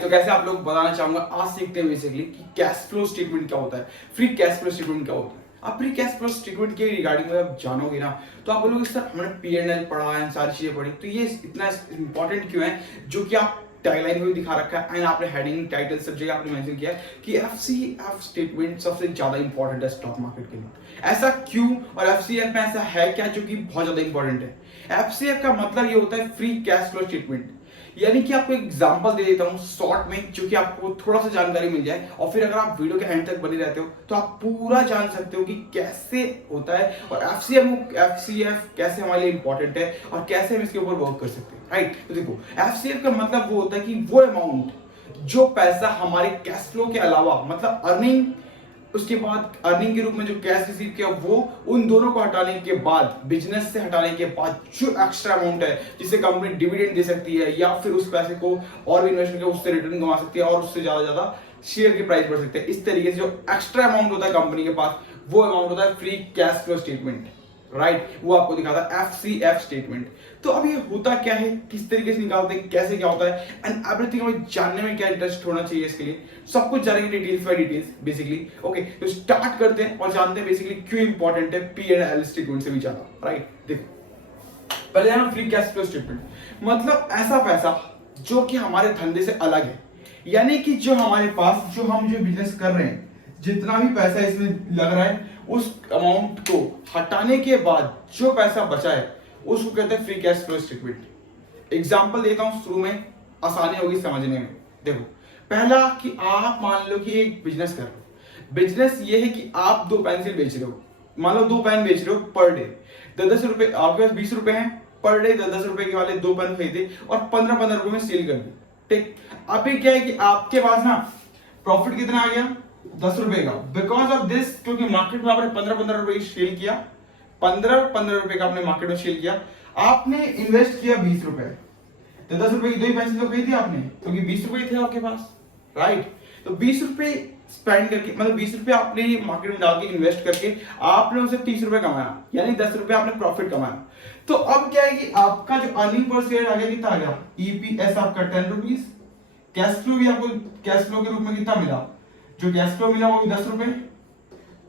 तो कैसे आप लोग बताना चाहूंगा, आज सीखते हैं बेसिकली कि कैश फ्लो स्टेटमेंट क्या होता है, फ्री कैश फ्लो स्टेटमेंट क्या होता है। आप फ्री कैश फ्लो स्टेटमेंट के रिगार्डिंग में आप जानोगे ना, तो आप बोलोगे सर हमने P&L पढ़ा है, सारी चीजें पढ़ी, तो ये इतना इंपॉर्टेंट क्यों है, जो कि आप टैगलाइन में भी दिखा रखा है एंड आपने हेडिंग टाइटल सब जगह आपने मेंशन किया है कि FCF स्टेटमेंट सबसे ज्यादा इंपॉर्टेंट है स्टॉक मार्केट के लिए। ऐसा क्यों और FCF में ऐसा है क्या जो कि बहुत ज्यादा इंपॉर्टेंट है। FCF का मतलब ये होता है फ्री कैश फ्लो स्टेटमेंट। यानी कि आपको एग्जांपल दे देता हूं शॉर्ट में, जो कि आपको थोड़ा सा जानकारी मिल जाए, और फिर अगर आप वीडियो के एंड तक बने रहते हो तो आप पूरा जान सकते हो कि कैसे होता है और FCF कैसे हमारे लिए इंपॉर्टेंट है और कैसे हम इसके ऊपर वर्क कर सकते हैं। राइट, तो देखो FCF का मतलब वो होता है कि वो अमाउंट, जो पैसा हमारे कैश फ्लो के अलावा, मतलब अर्निंग, उसके बाद अर्निंग के रूप में जो कैश रिसीव किया, वो उन दोनों को हटाने के बाद, बिजनेस से हटाने के बाद जो एक्स्ट्रा अमाउंट है जिसे कंपनी डिविडेंड दे सकती है या फिर उस पैसे को और भी इन्वेस्ट करके उससे रिटर्न कमा सकती है और उससे ज्यादा शेयर के प्राइस बढ़ सकते हैं। इस तरीके से जो एक्स्ट्रा अमाउंट होता है कंपनी के पास, वो अमाउंट होता है free cash flow statement. Right, वो आपको दिखाता है FCF स्टेटमेंट। तो अब ये होता क्या है, किस तरीके से निकालते हैं, कैसे क्या होता है एंड एवरीथिंग, हमें जानने में क्या इंटरेस्ट होना चाहिए इसके लिए, सब कुछ जानेंगे details bye details basically. Okay, तो स्टार्ट करते हैं और जानते हैं बेसिकली क्यों इंपॉर्टेंट है P&L स्टेटमेंट से भी ज्यादा। राइट, देखो पहले हम फ्री कैश फ्लो स्टेटमेंट, मतलब ऐसा पैसा जो कि हमारे धंधे से अलग है, यानी कि जो हमारे पास, जो हम जो बिजनेस कर रहे हैं, जितना भी पैसा इसमें लग रहा है, उस अमाउंट को हटाने के बाद जो पैसा बचा है उसको कहते हैं free cash flow statement. Example देता हूं, शुरू में आसानी होगी समझने में। देखो, पहला कि आप मान लो कि एक बिजनेस कर रहे हो। बिजनेस ये है कि आप 2 पेंसिल बेच रहे हो, मान लो 2 पेन बेच रहे हो पर डे, 10-10 रुपए, आपके पास 20 रुपए हैं, पर डे 10-10 रुपए के वाले 2 पेन खरीदे और 15-15 रुपए में सेल कर दी। ठीक, अभी क्या है कि आपके पास ना प्रॉफिट कितना आ गया, 10 रुपए का, बिकॉज ऑफ दिस, क्योंकि मार्केट में आपने 15-15 रुपए की सेल किया, 15-15 रुपए का आपने मार्केट में सेल किया, आपने इन्वेस्ट किया 20 रुपए, तो 10 रुपए की 2 ही पेंसिल तो खरीदी आपने, क्योंकि 20 रुपए थे आपके पास। राइट, तो 20 रुपए स्पेंड करके, मतलब 20 रुपए आपने मार्केट में डाल के इन्वेस्ट करके आपने उसे 30 रुपए कमाया, यानी 10 रुपए आपने प्रॉफिट कमाया। तो अब क्या है कि आपका जो अर्निंग पर शेयर आ गया, कितना आ गया, EPS आपका 10 रुपीज, कैश फ्लो भी आपको कैश फ्लो के रूप में कितना मिला, जो कैश फ्लो मिला वो भी 10 रुपए,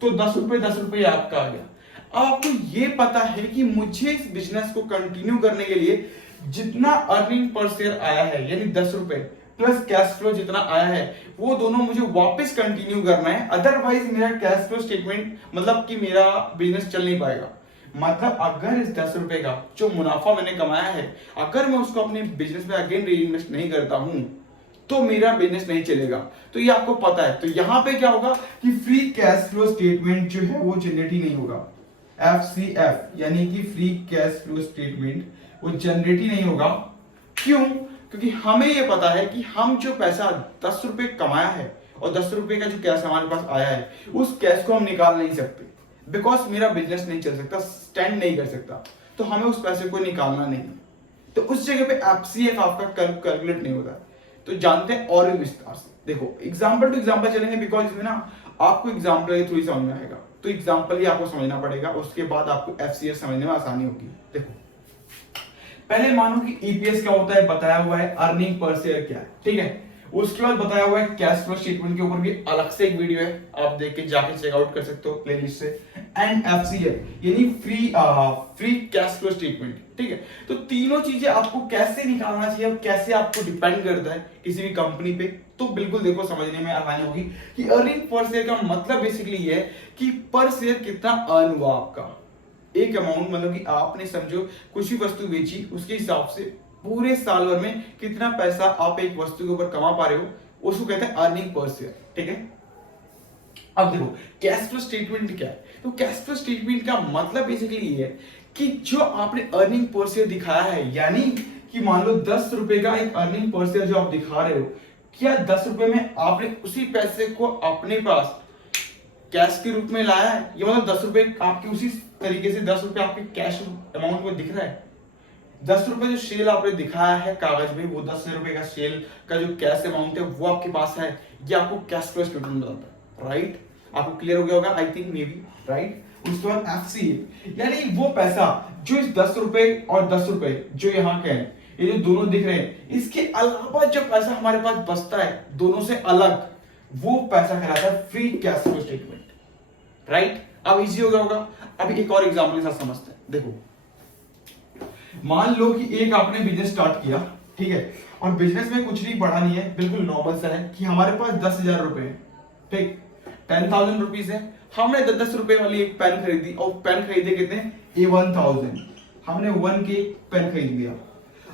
तो 10 रुपए आपका आ गया। अब आपको ये पता है कि मुझे इस बिजनेस को कंटिन्यू करने के लिए जितना अर्निंग पर शेयर आया है, यानी 10 रुपए प्लस कैश फ्लो जितना आया है, वो दोनों मुझे वापस कंटिन्यू करना है, अदरवाइज मेरा कैश फ्लो स्टेटमेंट, मतलब कि मेरा बिजनेस चल नहीं पाएगा। मतलब अगर इस 10 रुपए का जो मुनाफा मैंने कमाया है, अगर मैं उसको अपने बिजनेस में अगेन री इन्वेस्ट नहीं करता हूं, तो मेरा बिजनेस नहीं चलेगा। तो ये आपको पता है। तो यहां पे क्या होगा कि फ्री कैश फ्लो स्टेटमेंट जो है वो जनरेट ही नहीं होगा। FCF यानी कि फ्री कैश फ्लो स्टेटमेंट वो जनरेट ही नहीं होगा। क्यों? क्योंकि हमें ये पता है कि हम जो पैसा 10 रुपए कमाया है और 10 रुपए का जो कैश हमारे पास आया है, उस कैश को हम निकाल नहीं सकते, बिकॉज मेरा बिजनेस नहीं चल सकता, स्टैंड नहीं कर सकता, तो हमें उस पैसे को निकालना नहीं। तो उस जगह पे FCF आपका कैलकुलेट नहीं होता। तो जानते हैं और भी विस्तार से। देखो एग्जांपल टू एग्जांपल चलेंगे, बिकॉज इसमें ना आपको एग्जांपल के थ्रू ही समझ में आएगा, तो एग्जांपल ही आपको समझना पड़ेगा, उसके बाद आपको FCF समझने में आसानी होगी। देखो पहले मानो कि EPS क्या होता है बताया हुआ है, अर्निंग पर शेयर क्या है, ठीक है। उसके बाद बताया हुआ है कैश फ्लो स्टेटमेंट के ऊपर भी अलग से एक वीडियो है, आप देख के जाके चेकआउट कर सकते हो प्लेलिस्ट से। एंड FCF यानी फ्री कैश फ्लो स्टेटमेंट, ठीक है। तो तीनों चीजें आपको कैसे निकालना चाहिए और कैसे आपको डिपेंड करता है किसी भी कंपनी पे, तो बिल्कुल देखो समझने में आसानी होगी कि अर्निंग पर शेयर का मतलब बेसिकली ये है कि पर शेयर कितना अर्न हुआ आपका, एक अमाउंट, मतलब कि आपने समझो कुछ भी वस्तु बेची, उसके हिसाब से पूरे साल भर में कितना पैसा आप एक वस्तु के ऊपर कमा पा रहे हो, उसको कहते हैं अर्निंग पर शेयर, ठीक है। अब देखो कैश फ्लो स्टेटमेंट क्या है, तो कैश फ्लो स्टेटमेंट का मतलब बेसिकली ये है कि जो आपने अर्निंग पर शेयर दिखाया है, यानी कि मान लो 10 रुपए का एक अर्निंग पर शेयर जो आप दिखा रहे हो, क्या 10 रुपए में आपने उसी पैसे को अपने पास कैश के रूप में लाया है, ये मतलब 10 रुपए आपके उसी तरीके से 10 रुपए आपके कैश अमाउंट में दिख रहा है। 10 रुपए जो सेल आपने दिखाया है कागज में, वो 10 रुपए का सेल का जो कैश अमाउंट है वो आपके पास है, ये आपको कैश फ्लो स्टेटमेंट बताता है। राइट, आपको क्लियर हो गया होगा I think, may be. Right, उसके बाद FCF यानी वो पैसा जो इस 10 रुपए और 10 रुपए जो यहाँ के हैं, ये जो दोनों दिख रहे हैं, इसके अलावा जो पैसा हमारे पास बचता है दोनों से अलग, वो पैसा कहलाता है free cash flow statement, right. अब इजी हो गया होगा। अभी एक और एग्जांपल के साथ समझते हैं। देखो, मान लो कि एक आपने बिजनेस स्टार्ट किया, ठीक है, और बिजनेस में कुछ नहीं बड़ा नहीं है, बिल्कुल नॉर्मल सा है कि हमारे पास 10,000 रुपए है, ठीक, 10,000 रुपीज है। हमने 10 रुपए वाली एक पेन खरीदी, और पेन खरीदे कितने, A1000, हमने 1K पेन खरीद लिया।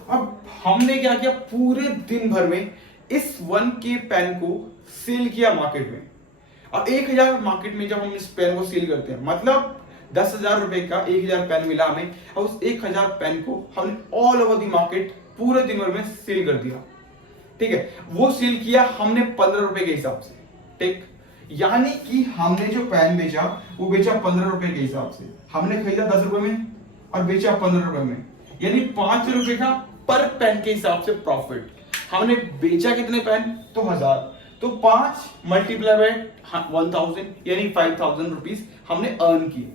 अब हमने क्या किया, पूरे दिन भर में इस 1K पेन को सेल किया मार्केट में। और 1,000 मार्केट में जब हम इस पेन को सेल करते हैं, मतलब 10,000 रुपए का 1,000 पेन मिला हमें, और उस 1,000 पेन को हमने ऑल ओवर दी मार्केट पूरे दिन भर में सेल कर दिया, ठीक है। वो सेल किया हमने 15 रुपए के हिसाब से, ठीक, यानी कि हमने जो पेन बेचा वो बेचा 15 रुपए के हिसाब से। हमने खरीदा 10 रुपए में और बेचा 15 रुपए में, यानी 5 रुपए का पर पेन के हिसाब से प्रॉफिट। हमने बेचा कितने पेन, तो 1000, तो 5 मल्टीप्लाई बाय 1000 यानी 5,000 रुपीज हमने अर्न किए।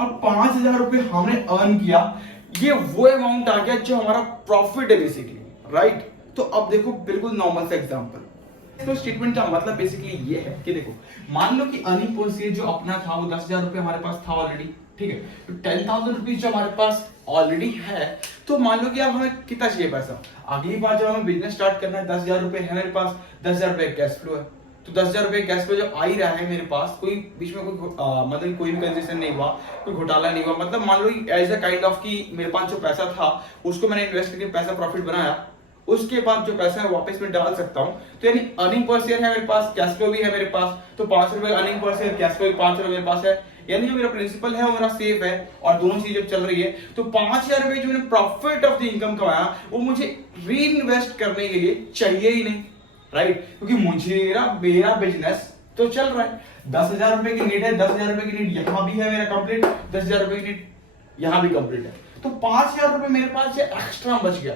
अब 5,000 रुपए हमने अर्न किया, ये वो अमाउंट आ गया जो हमारा प्रॉफिट है बेसिकली, राइट। तो अब देखो बिल्कुल नॉर्मल सा एग्जांपल, तो स्टेटमेंट का मतलब बेसिकली ये है कि देखो, मान लो कि अर्निंग पर शेयर जो अपना था वो 10,000 रुपए हमारे पास था ऑलरेडी, ठीक है, तो 10,000 रुपीज जो हमारे पास ऑलरेडी है, तो मान लो कि अब हमें कितना चाहिए पैसा। अगली बार जब हमें बिजनेस स्टार्ट करना है, 10,000 रुपए है मेरे पास, 10,000 रुपए कैश फ्लो है, तो 10,000 रुपए कैश फ्लो जब आ ही रहा है मेरे पास, कोई बीच में कोई मतलब कोई भी कंसेशन नहीं हुआ, कोई घोटाला नहीं हुआ, मतलब मान लो एज अ काइंड ऑफ कि मेरे पास जो पैसा था उसको मैंने इन्वेस्ट करके पैसा प्रॉफिट बनाया, उसके बाद जो पैसा है वापस में डाल सकता हूं। तो यानी अर्निंग पर शेयर है मेरे पास, कैश फ्लो भी है मेरे पास, तो 5 रुपए earning per share, cash flow भी 5 रुपए मेरे पास है, यानी जो मेरा प्रिंसिपल है वो मेरा सेफ है, और दोनों चीजें जब चल रही है, तो 5,000 रुपए जो मैंने प्रॉफिट ऑफ द इनकम कमाया वो मुझे री इन्वेस्ट करने के लिए चाहिए ही नहीं, राइट, क्योंकि मेरा बिजनेस तो चल रहा है। 10,000 रुपए की नीड है, 10,000 रुपए की नीड यहां भी है मेरा कंप्लीट, 10,000 रुपए की नीड यहां भी कंप्लीट है, तो 5,000 रुपए मेरे पास ये एक्स्ट्रा बच गया।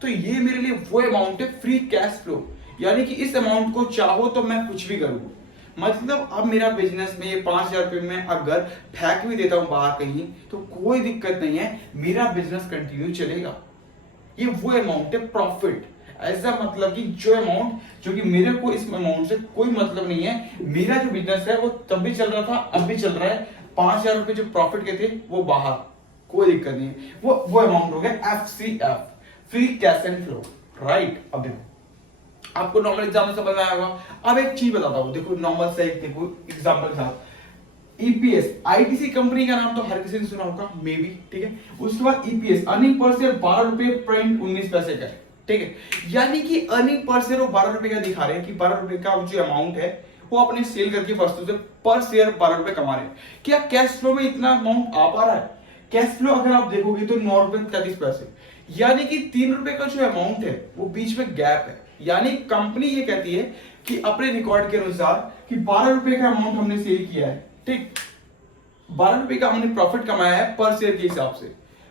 तो ये मेरे लिए वो अमाउंट है फ्री कैश फ्लो, यानी कि इस अमाउंट को चाहो तो मैं कुछ भी करूँ। मतलब अब मेरा बिजनेस में ये 5,000 रुपए में अगर फेंक भी देता हूं बाहर कहीं तो कोई दिक्कत नहीं है, मेरा बिजनेस कंटिन्यू चलेगा। ये वो अमाउंट है प्रॉफिट। ऐसा मतलब कि जो अमाउंट, जो कि मेरे को इस अमाउंट से कोई मतलब नहीं है, मेरा जो बिजनेस है वो तब भी चल रहा था, अब भी चल रहा है, 5,000 रुपए जो प्रॉफिट के थे वो बाहर, कोई दिक्कत नहीं है, वो अमाउंट हो गया FCF, free cash and flow, right. अब देखो आपको नॉर्मल एग्जाम्पल समझ में आया होगा। अब एक चीज बताता हूं, देखो नॉर्मल से एक देखो एग्जांपल के साथ, EPS ITC कंपनी का नाम तो हर किसी ने सुना होगा मे बी, ठीक है। उसके बाद EPS अर्निंग पर शेयर 12 रुपए पॉइंट 19 पैसे का, ठीक है, यानी कि अर्निंग पर शेयर वो 12 रुपए का दिखा रहे हैं कि 12 रुपए का जो अमाउंट है वो अपने सेल करके वस्तु से पर शेयर 12 रुपए कमा रहे हैं। क्या कैश फ्लो में इतना अमाउंट आ पा रहा है? कैश फ्लो अगर आप देखोगे तो 9 रुपए 33 पैसे, यानी कि 3 रुपए का जो अमाउंट है वो बीच में गैप है। यानी कंपनी ये कहती है कि अपने रिकॉर्ड के अनुसार कि 12 रुपए का अमाउंट हमने सेल किया है, ठीक, 12 रुपए का हमने प्रॉफिट कमाया है पर शेयर के हिसाब से,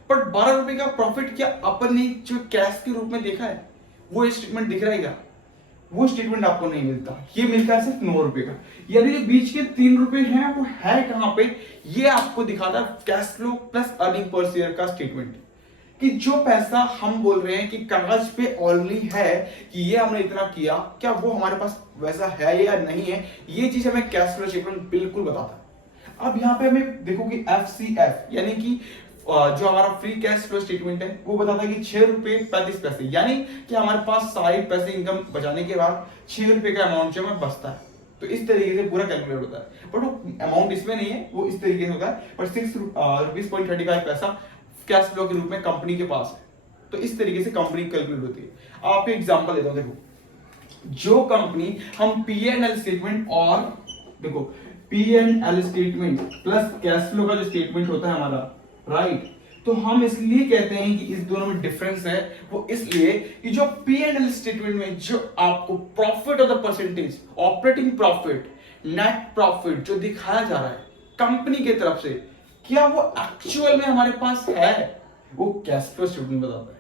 पर 12 रुपए का प्रॉफिट क्या अपन ने जो कैश के रूप में देखा है वो स्टेटमेंट दिख रहेगा? वो स्टेटमेंट आपको नहीं मिलता, ये मिलता है सिर्फ 9 रुपए का। यानी जो बीच के 3 रुपए हैं वो है कहां पे, ये आपको दिखाता है cash flow plus earning per share का स्टेटमेंट, कि जो पैसा हम बोल रहे हैं कि कागज पे ऑलरेडी है कि ये हमने इतना किया, क्या वो हमारे पास वैसा है या नहीं है, ये चीज हमें कैश फ्लो स्टेटमेंट बिल्कुल बताता है। अब यहाँ पे हमें देखो कि FCF यानी कि जो हमारा फ्री कैश फ्लो स्टेटमेंट है वो बताता है कि 6 रुपए 35 पैसे, यानी कि हमारे पास सारे पैसे इनकम बचाने के बाद 6 रुपए का अमाउंट जो हमें बचता है। तो इस तरीके से पूरा कैलकुलेट होता है, बट वो अमाउंट इसमें नहीं है, वो इस तरीके से होता है, पर 6 रुपीज 35 पैसा कैश फ्लो के रूप में कंपनी के पास है। तो इस तरीके से कंपनी कैलकुलेट होती है। आपको एग्जांपल देता हूं, देखो जो कंपनी हम P&L स्टेटमेंट और देखो P&L statement plus cash flow का जो स्टेटमेंट होता है हमारा, राइट, तो हम इसलिए कहते हैं कि इस दोनों में डिफरेंस है, वो इसलिए कि जो P&L स्टेटमेंट में जो आपको profit of the percentage, operating profit, net profit जो दिखाया जा रहा है कंपनी की तरफ से, क्या वो एक्चुअल में हमारे पास है, वो कैश फ्लो स्टेटमेंट बताता है।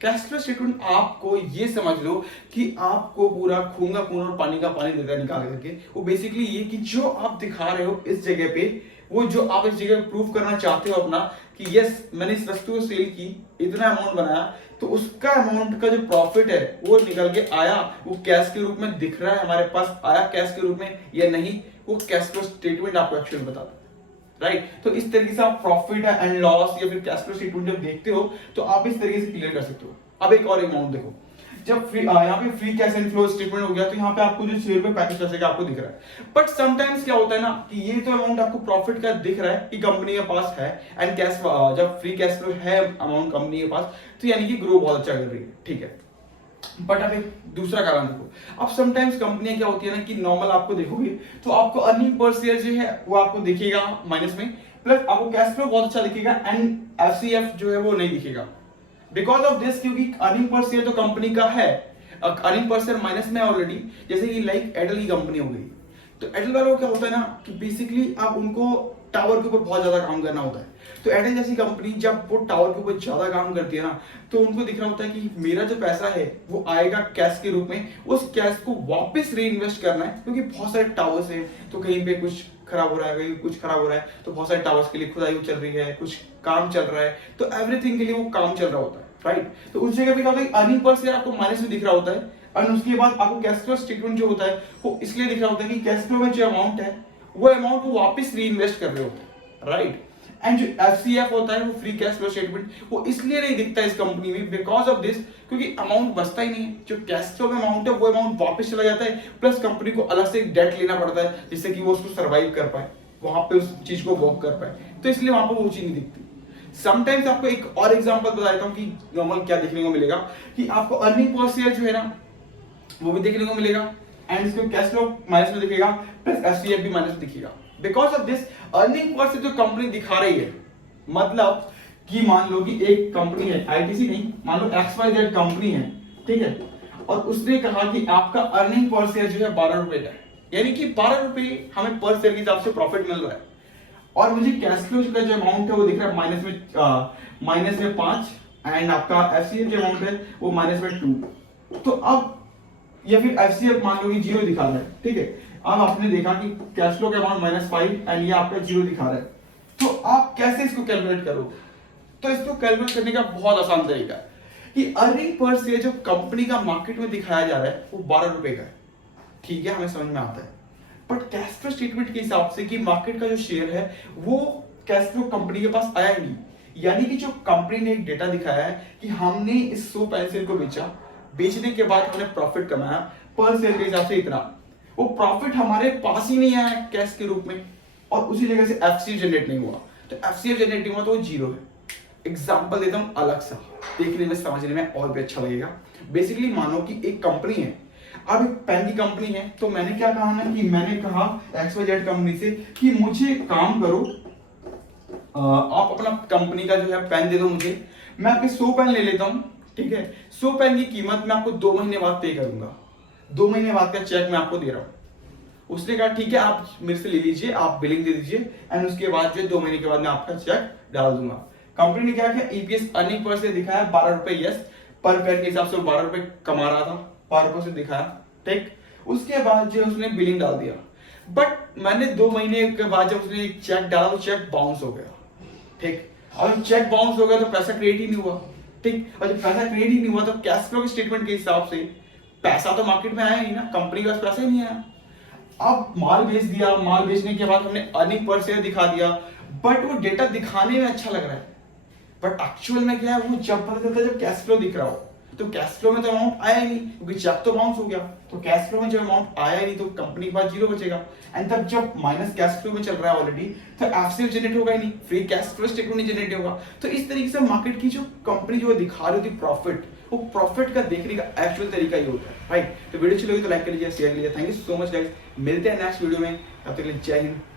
कैश फ्लो स्टेटमेंट आपको ये समझ लो कि आपको पूरा खून का खून और पानी का पानी देता है निकाल करके। वो बेसिकली ये कि जो आप दिखा रहे हो इस जगह पे, वो जो आप इस जगह प्रूव करना चाहते हो अपना कि यस मैंने इस वस्तु को सेल की, इतना अमाउंट बनाया, तो उसका अमाउंट का जो प्रॉफिट है वो निकल के आया, वो कैश के रूप में दिख रहा है हमारे पास, आया कैश के रूप में या नहीं, वो कैश फ्लो स्टेटमेंट आपको एक्चुअली बताता है, राइट। तो इस तरीके से आप प्रॉफिट एंड लॉस या फिर कैश फ्लो स्टेटमेंट जब देखते हो तो आप इस तरीके से क्लियर कर सकते हो। अब एक और अमाउंट देखो, जब यहाँ पे free cash and flow statement हो गया तो यहाँ पे आपको जो ₹6.35 का आपको दिख रहा है, बट समटाइम्स क्या होता है ना कि ये तो अमाउंट आपको प्रॉफिट का दिख रहा है कि कंपनी के पास है, एंड कैश जब फ्री कैश फ्लो है अमाउंट कंपनी के पास तो यानी कि ग्रो बहुत अच्छा कर रही है, ठीक है। बट अब एक दूसरा कारण देखो, अब समटाइम्स कंपनियां क्या होती है ना कि नॉर्मल आपको देखोगे तो आपको अर्निंग पर शेयर जो है वो आपको दिखेगा माइनस में, प्लस आपको कैश फ्लो बहुत अच्छा दिखेगा एंड एफसीएफ जो है वो नहीं दिखेगा, बिकॉज ऑफ दिस, क्योंकि अर्निंग पर शेयर तो कंपनी का है, अर्निंग पर शेयर माइनस में ऑलरेडी। जैसे कि लाइक एयरटेल की कंपनी हो गई, तो एयरटेल वालों को क्या होता है ना कि बेसिकली आप उनको टावर के ऊपर बहुत ज्यादा काम करना होता है, तो एयरटेल जैसी कंपनी जब वो टावर के ऊपर ज्यादा काम करती है ना तो उनको दिख रहा होता है कि मेरा जो पैसा है वो आएगा कैश के रूप में, उस कैश को वापस री इन्वेस्ट करना है, क्योंकि बहुत सारे टावर्स हैं तो कहीं पे कुछ खराब हो रहा है, कहीं कुछ खराब हो रहा है, तो बहुत सारे टावर्स के लिए खुदाई चल रही है, कुछ काम चल रहा है, तो एवरीथिंग के लिए वो काम चल रहा होता है, राइट। तो उस जगह पे क्या होता है, अर्निंग पर शेयर आपको माइनस में दिख रहा होता है, और उसके बाद आपको कैश फ्लो स्टेटमेंट जो होता है वो इसलिए दिख रहा होता है कि कैश फ्लो में जो अमाउंट है वो अमाउंट को वापस री इन्वेस्ट कर रहे होते हैं, राइट। एंड जो एफसीएफ होता है वो फ्री कैश फ्लो स्टेटमेंट, वो इसलिए नहीं दिखता इस कंपनी में बिकॉज ऑफ दिस, क्योंकि अमाउंट बचता ही नहीं है, जो कैश फ्लो में अमाउंट है वो अमाउंट वापस चला जाता है, प्लस कंपनी को अलग से डेट लेना पड़ता है जिससे कि वो उसको सर्वाइव कर पाए, वहां पे उस चीज को वर्क कर पाए, तो इसलिए वहां पर वो चीज नहीं दिखती। समटाइम्स आपको एक और एग्जांपल बता देता हूं कि नॉर्मल क्या देखने को मिलेगा, कि आपको अर्निंग पर शेयर जो है ना वो भी देखने को मिलेगा, एंड इसको कैश फ्लो माइनस में दिखेगा, प्लस एफसीएफ भी माइनस में दिखेगा, because of this earning per share जो कंपनी दिखा रही है, मतलब कि मान लो कि एक कंपनी है, आईटीसी नहीं, मान लो XYZ कंपनी है, ठीक है, और उसने कहा कि आपका अर्निंग पर शेयर जो है 12 रुपए का है, यानी कि 12 रुपए हमें पर शेयर के हिसाब से प्रॉफिट मिल रहा है, और मुझे कैश फ्लो का जो अमाउंट है वो दिख रहा है माइनस में 5, एंड आपका एफसीएफ जो अमाउंट है वो माइनस में 2, तो अब या फिर एफसीएफ मान लो कि 0 दिखा रहा है, ठीक है, अब आपने देखा कि कैश फ्लो का अमाउंट -5 एंड ये आपका 0 दिखा रहा है, तो आप कैसे इसको कैलकुलेट करोगे? तो इसको कैलकुलेट करने का बहुत आसान तरीका है कि अर्निंग पर शेयर जो कंपनी का मार्केट में दिखाया जा रहा है वो 12 रुपए का है, ठीक है, हमें समझ में आता है, बट कैश फ्लो स्टेटमेंट के हिसाब से कि मार्केट का जो शेयर है वो कैश फ्लो कंपनी के पास आया ही नहीं, यानी कि जो कंपनी ने एक डेटा दिखाया है कि हमने इस 100 पेंसिल को बेचा, बेचने के बाद हमने प्रॉफिट कमाया पर शेयर के हिसाब से इतना, वो प्रॉफिट हमारे पास ही नहीं आया कैश के रूप में, और उसी जगह से एफसीएफ जनरेट नहीं हुआ, तो एफसीएफ जनरेट नहीं हुआ तो वो 0 है। एग्जांपल देता हूं अलग सा, देखने में समझने में और भी अच्छा लगेगा। बेसिकली मानो कि एक कंपनी है, अब एक पेन की कंपनी है, तो मैंने क्या कहा ना कि मैंने कहा XYZ कंपनी से कि मुझे काम करो, आप अपना कंपनी का जो है पेन दे दो मुझे, मैं आपके 100 पेन ले लेता हूं, ठीक है, 100 पेन की कीमत मैं आपको 2 महीने बाद पे करूंगा, 2 महीने बाद का चेक मैं आपको दे रहा हूं। उसने कहा ठीक है आप मेरे से ले लीजिए, आप बिलिंग दे दीजिए, एंड उसके बाद जो 2 महीने के बाद मैं आपका चेक डाल दूंगा। कंपनी ने क्या किया, ईपीएस अर्निंग पर से दिखाया 12 रुपए, यस, पर पेन के हिसाब से 12 रुपए कमा रहा था, 12 रुपए से दिखाया, ठीक। उसके बाद जो उसने बिलिंग डाल दिया, बट मैंने 2 महीने के बाद जब उसने एक चेक डाला तो चेक बाउंस हो गया, ठीक, और चेक बाउंस हो गया तो पैसा क्रिएट ही नहीं हुआ, ठीक, और जब पैसा क्रिएट ही नहीं हुआ तो कैश फ्लो के स्टेटमेंट के हिसाब से पैसा तो मार्केट में आया नहीं ना, कंपनी के पास पैसा ही नहीं आया। अब माल बेच दिया, माल बेचने के बाद हमने अर्निंग पर शेयर दिखा दिया, बट वो डेटा दिखाने में अच्छा लग रहा है, बट एक्चुअल में क्या है वो जब पता चलता है जब कैश फ्लो दिख रहा हो, तो कैश फ्लो में तो अमाउंट आया ही नहीं, क्योंकि चेक तो बाउंस हो गया, तो कैश फ्लो में जब अमाउंट आया ही नहीं तो कंपनी के पास 0 बचेगा, एंड तब जब माइनस कैश फ्लो में चल रहा है ऑलरेडी, तो एफसीएफ जनरेट होगा ही नहीं, फ्री कैश फ्लो स्टेटमेंट नहीं जनरेट होगा। तो इस तरीके से मार्केट की जो कंपनी जो दिखा रही होती प्रॉफिट, वो प्रॉफिट का देखने का एक्चुअल तरीका ही होता है, राइट। तो वीडियो अच्छी लगी तो लाइक कर लीजिए, शेयर कर लीजिए। Thank you so much guys, मिलते हैं नेक्स्ट वीडियो में, तब तक के लिए जय हिंद।